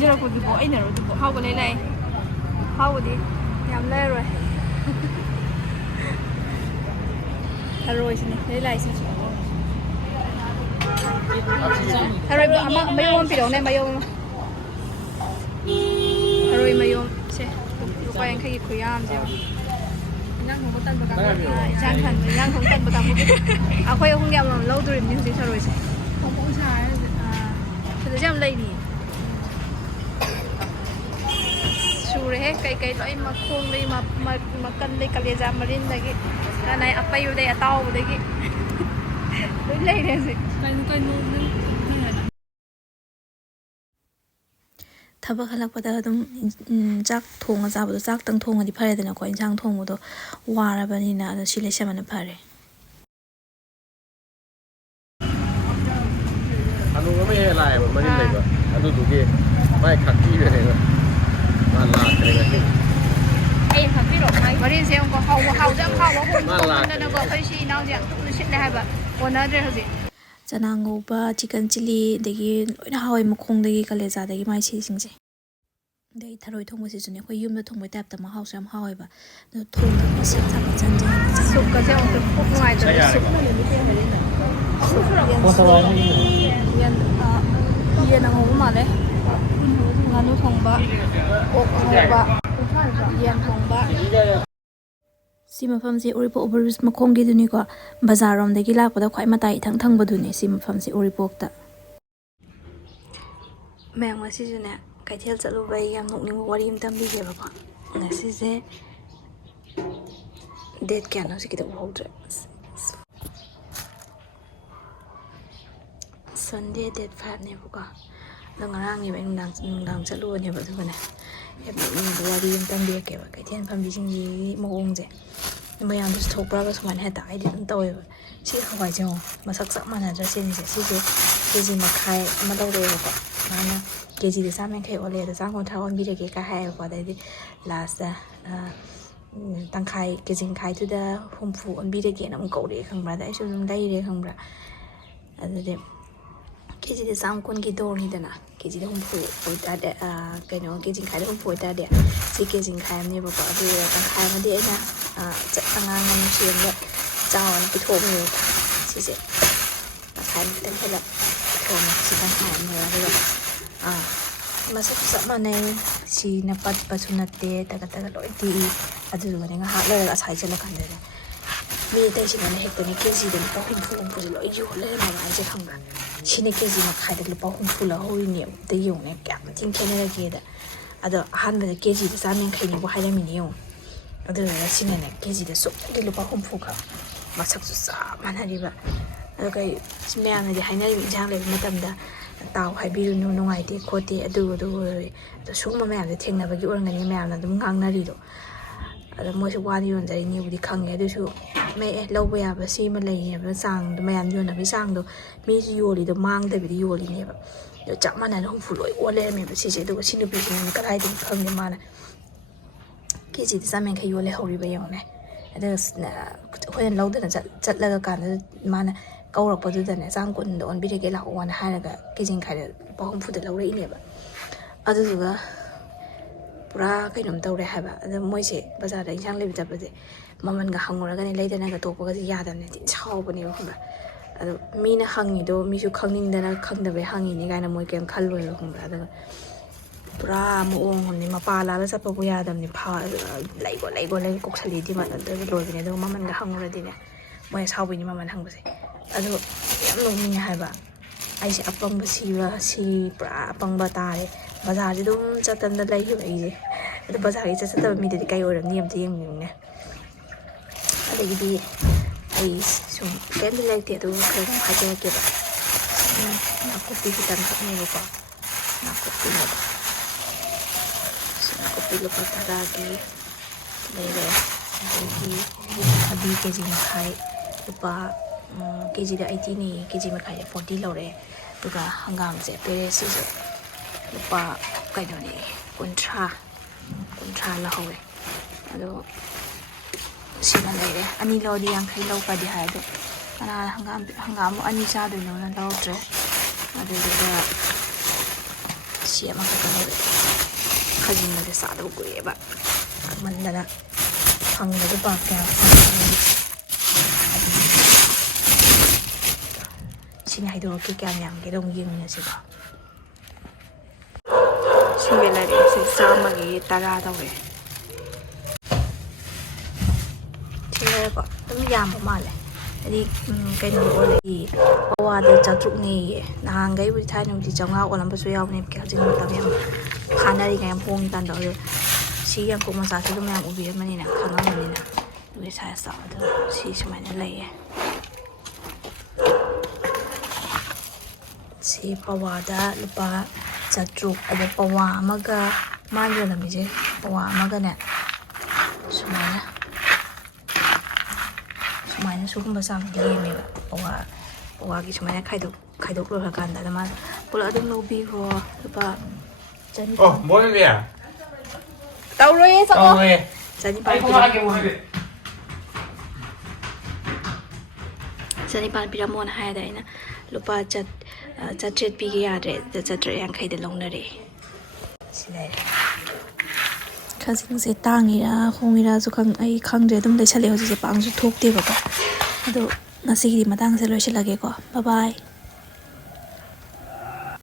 ꯄꯤꯖꯔꯛꯄꯗꯨꯕꯨ ꯑꯩꯅꯔꯣ ꯑꯗꯨꯕꯨ ꯍꯥꯎꯕ ꯂꯩ ꯂꯥꯛꯑꯦ ꯍꯥꯎꯕꯗꯤ ꯌꯥꯝ ꯂꯩꯔꯣꯏ ꯊꯔꯣꯏꯁꯤꯅꯦ ꯂꯩ ꯂꯥꯛꯏꯁꯤꯁꯨ ꯊꯔꯣꯏ ꯑꯃ ꯃꯌꯣꯝ ꯑꯃ ꯄꯤꯔꯛꯎꯅꯦ ꯃꯌꯣꯝ ꯑꯃ ꯊꯔꯣꯏ ꯃꯌꯣꯝꯁꯦ ꯂꯨꯄꯥ 50ꯒꯤ ꯈꯨꯌꯥꯝꯁꯦ ꯏꯟꯖꯥꯡ ꯊꯣꯡꯕ ꯇꯟꯕ ꯀꯥꯡꯕꯨ ꯏꯟꯖꯥꯡ ꯊꯣꯡꯕ ꯇꯟꯕ ꯀꯥꯡꯕꯨꯒꯤ ꯑꯩꯈꯣꯏ ꯑꯍꯨꯝꯒꯤ ꯑꯃꯃꯝ ꯂꯧꯗꯣꯔꯤꯕꯅꯤ ꯍꯧꯖꯤꯛ ꯊꯔꯣꯏꯁꯦ ꯐꯣꯡꯐꯣꯡ ꯁꯥꯔꯦ ꯁꯤꯗꯁꯨ ꯌꯥꯝ ꯂꯩꯔꯤꯌꯦ ꯁꯨꯔꯦꯍꯦ ꯀꯩꯀꯩ ꯂꯣꯏ ꯃꯈꯣꯡꯗꯒꯤ ꯃꯀꯟꯗꯒꯤ ꯀꯂꯦꯖꯥ ꯃꯔꯤꯟꯗꯒꯤ ꯀꯅꯥꯏ ꯑꯄꯩꯕꯗꯒꯤ ꯑꯇꯥꯎꯕꯗꯒꯤ ꯂꯣꯏ ꯂꯩꯔꯦ ꯍꯧꯖꯤꯛ ꯀꯩꯅꯣ ꯊꯕꯛ ꯍꯜꯂꯛꯄꯗ ꯑꯗꯨꯝ ꯆꯥꯛ ꯊꯣꯡꯉ ꯆꯥꯕꯗꯣ ꯆꯥꯛꯇꯪ ꯊꯣꯡꯉꯗꯤ ꯐꯔꯦꯗꯅꯀꯣ ꯏꯟꯁꯥꯡ ꯊꯣꯡꯕꯗꯣ ꯋꯥꯔꯕꯅꯤꯅ ꯑꯗꯣ ꯁꯤ ꯂꯩꯁꯟꯕꯅ ꯐꯔꯦ ꯑꯅꯨ ꯑꯃ ꯍꯦꯛ ꯂꯥꯛꯑꯦꯕ ꯃꯔꯤꯟ ꯂꯩꯕ ꯑꯗꯨꯗꯨꯒꯤ ꯃꯥꯏ ꯈꯥꯛꯄꯤꯕꯅꯦꯕ ꯃꯥ ꯂꯥꯛꯈ꯭ꯔꯦ ꯉꯁꯤ ꯑꯩ ꯈꯥꯛꯄꯤꯔꯣ ꯃꯔꯤꯟꯁꯦ ꯑꯃꯨꯛ ꯍꯥꯎꯁꯨ ꯌꯥꯝ ꯍꯥꯎꯕ ꯍꯣꯡꯃꯟꯗꯅꯀꯣ ꯑꯩꯈꯣꯏ ꯁꯤ ꯏꯅꯥꯎꯁꯦ ꯌꯥꯝ ꯊꯨꯅ ꯁꯤꯠꯂꯦ ꯍꯥꯏꯕ ꯀꯣꯟꯅꯗ꯭ꯔꯦ ꯍꯧꯖꯤꯛ ꯆꯅꯥ ꯉꯧꯕ ꯆꯤꯛꯀꯟ ꯆꯤꯂꯤ ꯑꯗꯒꯤ ꯂꯣꯏꯅ ꯍꯥꯎꯋꯦ ꯃꯈꯣꯡꯗꯒꯤ ꯀꯂꯦꯖꯥꯗꯒꯤ ꯃꯥꯏ ꯁꯤꯁꯤꯡꯁꯦ ꯑꯗꯩ ꯊꯔꯣꯏ ꯊꯣꯡꯕꯁꯤꯁꯨꯅꯦ ꯑꯩꯈꯣꯏ ꯌꯨꯝꯗ ꯊꯣꯡꯕꯩ ꯇꯥꯏꯞꯇ ꯃꯍꯥꯎꯁꯨ ꯌꯥꯝ ꯍꯥꯎꯋꯦꯕꯕ ꯑꯗꯣ ꯊꯣꯡꯗꯕ ꯁꯦꯠ ꯆꯥꯄꯠꯆꯟꯁꯦ ꯍꯦꯟꯅ ꯆꯥꯅꯤꯡꯉꯦ ꯁꯨꯞꯀꯁꯦ ꯑꯃꯨꯛ ꯄꯨꯛ ꯅꯨꯡꯉꯥꯏꯇꯕ ꯌꯦꯟ ꯑꯉꯧꯕ ꯃꯥꯜꯂꯦ ꯉꯥꯅꯨ ꯊꯣꯡꯕ ꯑꯣꯛ ꯑꯉꯧꯕ ꯌꯦꯟ ꯊꯣꯡꯕ ꯁꯤ ꯃꯐꯝꯁꯦ ꯎꯔꯤꯄꯣꯛ ꯑꯣꯚꯔꯕ꯭ꯔꯤꯖ ꯃꯈꯣꯡꯒꯤꯗꯨꯅꯤꯀꯣ ꯕꯖꯥꯔꯔꯣꯝꯗꯒꯤ ꯂꯥꯛꯄꯗ ꯈ꯭ꯋꯥꯏ ꯃꯇꯥꯏ ꯏꯊꯪ ꯊꯪꯕꯗꯨꯅꯦ ꯁꯤ ꯃꯐꯝꯁꯦ ꯎꯔꯤꯄꯣꯛꯇ ꯃꯌꯥꯝ ꯉꯁꯤꯁꯨꯅꯦ ꯀꯩꯊꯦꯜ ꯆꯠꯂꯨꯕ ꯑꯩ ꯌꯥꯝ ꯅꯣꯛꯅꯤꯡꯕ ꯋꯥꯔꯤ ꯑꯃ ꯇꯝꯕꯤꯒꯦꯕꯀꯣ ꯉꯁꯤꯁꯦ ꯗꯦꯠ ꯀꯌꯥꯅꯣ ꯍꯧꯖꯤꯛꯀꯤꯗ ꯎꯍꯧꯗ꯭ꯔꯦ ꯁꯟꯗꯦ ꯗꯦꯠ 5ꯅꯦꯕꯀꯣ ꯑꯗꯣ ꯉꯔꯥꯡꯅꯦꯕ ꯑꯩ ꯅꯨꯡꯗꯥꯡ ꯆꯠꯂꯨꯕꯅꯦꯕ ꯑꯗꯨꯒꯅꯦ ꯌꯥꯝ ꯅꯣꯛꯅꯤꯡꯕ ꯋꯥꯔꯤ ꯑꯃ ꯇꯝꯕꯤꯔꯛꯀꯦꯕ ꯀꯩꯊꯦꯜ ꯐꯝꯕꯤꯁꯤꯡꯒꯤ ꯃꯑꯣꯡꯁꯦ ꯃꯌꯥꯝꯗꯨꯁꯨ ꯊꯣꯛꯄ꯭ꯔꯒ ꯁꯨꯃꯥꯏꯅ ꯍꯦꯛꯇ ꯑꯩꯗꯤ ꯑꯗꯨꯝ ꯇꯧꯋꯦꯕ ꯁꯤ ꯍꯋꯥꯏꯁꯦ ꯃꯁꯛ ꯆꯞ ꯃꯥꯟꯅꯗ꯭ꯔꯥ ꯁꯤꯅꯤꯁꯦ ꯁꯤꯁꯦ ꯀꯦꯖꯤ ꯃꯈꯥꯏ ꯑꯃ ꯂꯧꯔꯛꯑꯦꯕꯀꯣ ꯃꯥꯅ ꯀꯦꯖꯤꯗ 150 ꯑꯣꯜꯂꯦ ꯑꯗꯣ 150 ꯑꯣꯟꯕꯤꯔꯒꯦ ꯀꯥꯏ ꯍꯥꯏꯌꯦꯕꯀꯣ ꯑꯗꯩꯗꯤ ꯂꯥꯁꯇ ꯇꯪꯈꯥꯏ ꯀꯦꯖꯤ ꯃꯈꯥꯏꯗꯨꯗ 60 ꯑꯣꯟꯕꯤꯔꯒꯦꯅ ꯑꯃꯨꯛ ꯀꯧꯔꯛꯑꯦ ꯈꯪꯕ꯭ꯔꯥ ꯑꯗ ꯑꯩꯁꯨ ꯑꯗꯨꯝ ꯂꯩꯔꯦ ꯈꯪꯕ꯭ꯔꯥ ꯑꯗꯨꯗꯤ ꯀꯦꯖꯤꯗ 120ꯒꯤ ꯗꯣꯔꯅꯤꯗꯅ ꯀꯦꯖꯤꯗ 60 ꯑꯣꯏꯇꯥꯔꯗꯤ ꯀꯩꯅꯣ ꯀꯦꯖꯤ ꯃꯈꯥꯏꯗ 60 ꯑꯣꯏꯇꯥꯔꯗꯤ ꯁꯤ ꯀꯦꯖꯤ ꯃꯈꯥꯏ ꯑꯃꯅꯦꯕꯀꯣ ꯑꯗꯨꯒ ꯇꯪꯈꯥꯏ ꯑꯃꯗꯤ ꯑꯩꯅ ꯑꯉꯥꯡ ꯅꯨꯡꯁꯤ ꯑꯃꯗ ꯆꯥꯎꯅ ꯄꯤꯊꯣꯛꯑꯝꯃꯦꯕꯀꯣ ꯁꯤꯁꯦ ꯇꯪꯈꯥꯏ ꯈꯤꯇꯪ ꯍꯦꯜꯂꯞ ꯄꯤꯊꯣꯛꯑꯝꯃꯦ ꯁꯤ ꯇꯪꯈꯥꯏ ꯑꯃꯅꯦꯕ ꯑꯗꯨꯒ ꯃꯁꯛꯁꯨ ꯆꯞ ꯃꯥꯟꯅꯩ ꯁꯤꯅ ꯄꯠꯄꯁꯨ ꯅꯠꯇꯦ ꯇꯒꯠ ꯇꯒꯠ ꯂꯣꯏ ꯇꯦꯛꯏ ꯑꯗꯨꯗꯨꯒꯅꯦ ꯉꯥꯏꯍꯥꯛ ꯂꯩꯔꯒ ꯑꯁꯥꯏ ꯆꯠꯂꯀꯥꯟꯗꯅꯦ ꯃꯤ ꯑꯇꯩꯁꯤꯅꯅꯦ ꯍꯦꯛꯇꯅꯦ ꯀꯦꯖꯤꯗ ꯂꯨꯄꯥ 70 ꯂꯣꯏ ꯌꯣꯜ ꯂꯩꯔꯝꯃꯦꯕ ꯑꯩꯁꯦ ꯈꯪꯕ꯭ꯔꯥ ꯁꯤꯅ ꯀꯦꯖꯤ ꯃꯈꯥꯏꯗ ꯂꯨꯄꯥ 60 ꯂꯧꯍꯧꯔꯤꯅꯦ ꯑꯝꯇ ꯌꯦꯡꯉꯨꯅꯦ ꯀꯌꯥꯝ ꯊꯤꯅ ꯈꯦꯠꯅꯔꯒꯦꯗ ꯑꯗꯣ ꯑꯍꯥꯟꯕꯗ ꯀꯦꯖꯤꯗ 150ꯅꯦꯕꯨ ꯍꯥꯏꯔꯝꯃꯤꯅꯦ ꯌꯦꯡꯉꯨ ꯑꯗꯨꯗꯨꯒ ꯁꯤꯅꯅꯦ ꯀꯦꯖꯤꯗ ꯁꯨꯞꯅꯒꯤ ꯂꯨꯄꯥ 60 ꯈꯛ ꯃꯁꯛꯁꯨ ꯆꯞ ꯃꯥꯟꯅꯔꯤꯕ ꯑꯗꯣ ꯃꯌꯥꯝꯅꯗꯤ ꯍꯥꯏꯅꯔꯤꯕ ꯏꯟꯁꯥꯡ ꯂꯩꯕ ꯃꯇꯝꯗ ꯇꯥꯎ ꯍꯥꯏꯕꯤꯔꯨꯅꯨ ꯅꯨꯡꯉꯥꯏꯇꯦ ꯈꯣꯠꯇꯦ ꯑꯗꯨ ꯑꯗꯣ ꯁꯨꯒꯨꯝꯕ ꯃꯌꯥꯝꯁꯦ ꯊꯦꯡꯅꯕꯒꯤ ꯑꯣꯏꯔꯝꯒꯅꯤ ꯃꯌꯥꯝꯅ ꯑꯗꯨꯝ ꯉꯥꯡꯅꯔꯤꯗꯣ ꯑꯗꯣ ꯃꯣꯏꯁꯨ ꯋꯥꯅ ꯌꯣꯟꯖꯔꯤꯅꯦꯕꯨꯗꯤ ꯈꯪꯉꯦ ꯑꯗꯨꯁꯨ ꯂꯧꯕ ꯌꯥꯕ ꯁꯤꯃ ꯂꯩꯌꯦꯕ ꯆꯥꯡꯗꯣ ꯃꯌꯥꯝ ꯌꯣꯟꯅꯕꯒꯤ ꯆꯥꯡꯗꯣ ꯃꯤꯁꯨ ꯌꯣꯜꯂꯤꯗꯣ ꯃꯥꯡꯗꯕꯤꯗ ꯌꯣꯜꯂꯤꯅꯦꯕ ꯑꯗꯣ ꯆꯞ ꯃꯥꯟꯅꯅ 60 ꯂꯣꯏ ꯑꯣꯜ ꯂꯩꯔꯝꯃꯦꯕ ꯁꯤꯁꯦ ꯑꯗꯨꯒ ꯁꯤ ꯅꯨꯄꯤꯁꯤꯅ ꯀꯗꯥꯏꯗꯒꯤ ꯈꯪꯗꯦ ꯃꯥꯅ ꯀꯦꯖꯤꯗ 150 ꯌꯣꯜ ꯂꯩꯍꯧꯔꯤꯕ ꯌꯦꯡꯉꯨꯅꯦ ꯑꯗꯨꯒ ꯑꯩꯈꯣꯏꯅ ꯂꯧꯗꯅ ꯆꯠꯂꯒ ꯀꯥꯟꯗ ꯃꯥꯅ ꯀꯧꯔꯛꯄꯗꯨꯗꯅꯦ 120ꯗ ꯑꯣꯟꯕꯤꯔꯒꯦ ꯂꯥꯛꯑꯣꯅ ꯍꯥꯏꯔꯒ ꯀꯦꯖꯤ ꯃꯈꯥꯏꯗ ꯂꯨꯄꯥ 60ꯗ ꯂꯧꯔꯛꯏꯅꯦꯕ ꯑꯗꯨꯗꯨꯒ ꯄꯨꯔꯥ ꯀꯩꯅꯣꯝ ꯇꯧꯔꯦ ꯍꯥꯏꯕ ꯑꯗꯣ ꯃꯣꯏꯁꯦ ꯕꯖꯥꯔꯗ ꯏꯟꯁꯥꯡ ꯂꯩꯕ ꯆꯠꯄꯁꯦ ꯃꯃꯜꯒ ꯍꯪꯉꯨꯔꯒꯅꯦ ꯂꯩꯗꯅꯒ ꯇꯣꯛꯄꯒꯁꯦ ꯌꯥꯗꯕꯅꯦ ꯊꯤꯅ ꯁꯥꯎꯕꯅꯦꯕ ꯈꯪꯕ꯭ꯔꯥ ꯑꯗꯣ ꯃꯤꯅ ꯍꯪꯉꯤꯗꯣ ꯃꯤꯁꯨ ꯈꯪꯅꯤꯡꯗꯅ ꯈꯪꯗꯕꯩ ꯍꯪꯉꯤꯅꯤ ꯀꯥꯏꯅ ꯃꯣꯏ ꯀꯩꯝ ꯈꯜꯂꯣꯏꯕ ꯈꯪꯕ꯭ꯔꯥ ꯑꯗꯨꯒ ꯄꯨꯔꯥ ꯃꯑꯣꯡ ꯑꯃꯅꯤ ꯃꯄꯥ ꯂꯥꯜꯂ ꯆꯠꯄꯕꯨ ꯌꯥꯗꯕꯅꯤ ꯂꯩꯒꯣ ꯀꯣꯛꯁꯜꯂꯤ ꯗꯤꯃꯥꯟ ꯑꯗꯨꯒ ꯂꯣꯏꯕꯅꯦ ꯑꯗꯨꯒ ꯃꯃꯜꯒ ꯍꯪꯉꯨꯔꯗꯤꯅꯦ ꯃꯣꯏ ꯑꯁꯥꯎꯕꯤꯅꯤ ꯃꯃꯜ ꯍꯪꯕꯁꯦ ꯑꯗꯣ ꯌꯥꯝ ꯅꯣꯛꯅꯤꯡꯉꯦ ꯍꯥꯏꯕ ꯑꯩꯁꯦ ꯑꯄꯪꯕ ꯁꯤ ꯄꯨꯔꯥ ꯑꯄꯪꯕ ꯇꯥꯔꯦ ꯕꯖꯥꯔꯁꯦ ꯑꯗꯨꯝ ꯆꯠꯇꯅ ꯂꯩꯌꯦꯕ ꯑꯩꯁꯦ ꯑꯗꯣ ꯕꯖꯥꯔꯒꯤ ꯆꯠꯇꯕ ꯃꯤꯗꯗꯤ ꯀꯩ ꯑꯣꯏꯔꯝꯅꯤ ꯑꯝꯇ ꯌꯦꯡꯕꯤꯌꯨꯅꯦ ꯑꯗꯒꯤꯗꯤ ꯑꯩ ꯁꯨꯝ ꯀꯩꯝꯇ ꯂꯩꯇꯦ ꯑꯗꯨꯒ ꯈꯔ ꯑꯗꯨꯝ ꯍꯥꯏꯖꯔꯛꯀꯦꯕ ꯅꯥꯀꯨꯞꯄꯤ ꯈꯤꯇꯪ ꯈꯛꯅꯦꯕꯀꯣ ꯅꯥꯀꯨꯞꯄꯤꯅꯦꯕ ꯅꯥꯀꯨꯞꯄꯤ ꯂꯨꯄꯥ 10ꯒꯤ ꯂꯩꯔꯦ ꯑꯗꯒꯤ ꯊꯕꯤ ꯀꯦꯖꯤ ꯃꯈꯥꯏ ꯂꯨꯄꯥ ꯀꯦꯖꯤꯗ 80ꯅꯤ ꯀꯦꯖꯤ ꯃꯈꯥꯏꯗ 40 ꯂꯧꯔꯛꯑꯦ ꯑꯗꯨꯒ ꯍꯪꯒꯥꯝꯁꯦ ꯄꯦꯔꯦꯁꯤꯁꯦ ꯂꯨꯄꯥ ꯀꯩꯅꯣꯅꯦ 30 ꯂꯧꯍꯧꯋꯦ ꯑꯗꯣ ꯁꯤꯅ ꯂꯩꯔꯦ 2 ꯂꯧꯔꯗꯤ 50 ꯂꯧꯈ꯭ꯔꯗꯤ ꯍꯥꯏ ꯑꯗꯣ ꯀꯅꯥꯅ ꯍꯪꯒꯥꯝ 2 ꯆꯥꯗꯣꯏꯅꯣꯅ ꯂꯧꯗ꯭ꯔꯦ ꯑꯗꯨꯗꯨꯒ ꯁꯤ ꯑꯃꯈꯛꯇ ꯂꯩꯔꯦ ꯈꯥꯖꯤꯡꯒꯁꯦ ꯆꯥꯗꯕ ꯀꯨꯏꯔꯦꯕ ꯃꯟꯗꯅ ꯐꯪꯕꯗꯣ ꯄꯥꯛ ꯀꯌꯥ ꯐꯪꯗꯦ ꯁꯤꯅ ꯍꯥꯏꯗꯣꯔꯛꯀꯦ ꯀꯌꯥꯝ ꯌꯥꯝꯒꯦꯗ ꯑꯃꯨꯛ ꯌꯦꯡꯃꯤꯟꯅꯁꯤꯀꯣ ꯁꯤꯒꯤ ꯂꯥꯏꯔꯤꯛꯁꯦ 100ꯒꯤ 10 ꯇꯧꯔꯦ ꯁꯤꯂꯔꯀꯣ ꯑꯗꯨꯝ ꯌꯥꯝꯕ ꯃꯥꯜꯂꯦ ꯍꯥꯏꯗꯤ ꯀꯩꯅꯣ ꯑꯣꯜꯂꯛꯏ ꯄꯋꯥꯗ 400ꯅꯦꯌꯦ ꯅꯍꯥꯟꯈꯩꯕꯨꯗꯤ ꯊꯥꯏꯅꯕꯨꯗꯤ 500 ꯑꯣꯜꯂꯝꯕꯁꯨ ꯌꯥꯎꯕꯅꯦ ꯍꯧꯖꯤꯛ ꯃꯇꯝ ꯌꯥꯝ ꯐꯥꯅꯔꯤꯉꯩ ꯌꯥꯝ ꯍꯣꯡꯉꯤꯀꯥꯟꯗ ꯑꯗꯣ ꯁꯤ ꯌꯥꯡꯀꯣꯛ ꯃꯆꯥꯁꯦ ꯑꯗꯨꯝ ꯃꯌꯥꯝ ꯎꯕꯤꯔꯝꯃꯅꯤꯅ ꯈꯪꯉꯝꯃꯅꯤꯅ ꯑꯗꯨꯒꯤ ꯁꯥꯏꯖꯇ ꯑꯗꯨ ꯁꯤ ꯁꯨꯃꯥꯏꯅ ꯂꯩꯌꯦ ꯁꯤ ꯄꯋꯥꯗ ꯂꯨꯄꯥ 400 ꯑꯗꯣ ꯄꯋꯥ ꯑꯃꯒ ꯃꯥ ꯌꯣꯜꯂꯝꯃꯤꯁꯦ ꯄꯋꯥ ꯑꯃꯒꯅꯦ ꯁꯨꯃꯥꯏꯅ ꯁꯤꯒꯨꯝꯕ ꯆꯥꯡꯗꯤ ꯂꯦꯝꯃꯦꯕ ꯄꯋꯥꯒꯤ ꯁꯨꯃꯥꯏꯅ ꯈꯥꯏꯗꯣꯛ ꯂꯣꯏꯔꯀꯥꯟꯗ ꯑꯗ ꯃꯥ ꯄꯨꯂꯞ ꯑꯗꯨꯝ ꯂꯧꯕꯤꯈ꯭ꯔꯣ ꯂꯨꯄꯥ 200 뭐는 야? ꯇꯧꯔꯣꯏꯌꯦ ꯆꯪꯉꯣ 왜? 200 ꯄꯤꯔꯝꯃꯣꯅ ꯍꯥꯏꯔꯗ ꯑꯩꯅ ꯂꯨꯄꯥ 800 ꯄꯤꯒꯦ ꯌꯥꯗ꯭ꯔꯦ 750ꯗ ꯂꯧꯅꯔꯦ ꯁꯤ ꯂꯩꯔꯦ ꯈꯥꯖꯤꯡꯁꯦ ꯇꯥꯡꯉꯤꯔꯥ ꯍꯣꯡꯉꯤꯔꯥꯁꯨ ꯑꯩ ꯈꯪꯗ꯭ꯔꯦ ꯑꯗꯨꯝ ꯂꯩꯁꯜꯂꯦ ꯍꯧꯖꯤꯛꯁꯦ ꯄꯥꯡꯁꯨ ꯊꯣꯛꯇꯦꯕꯀꯣ ꯑꯗꯣ ꯉꯁꯤꯒꯤꯗꯤ ꯃꯇꯥꯡꯁꯦ ꯂꯣꯏꯁꯤꯜꯂꯒꯦꯀꯣ ꯕꯥꯏ ꯕꯥꯏ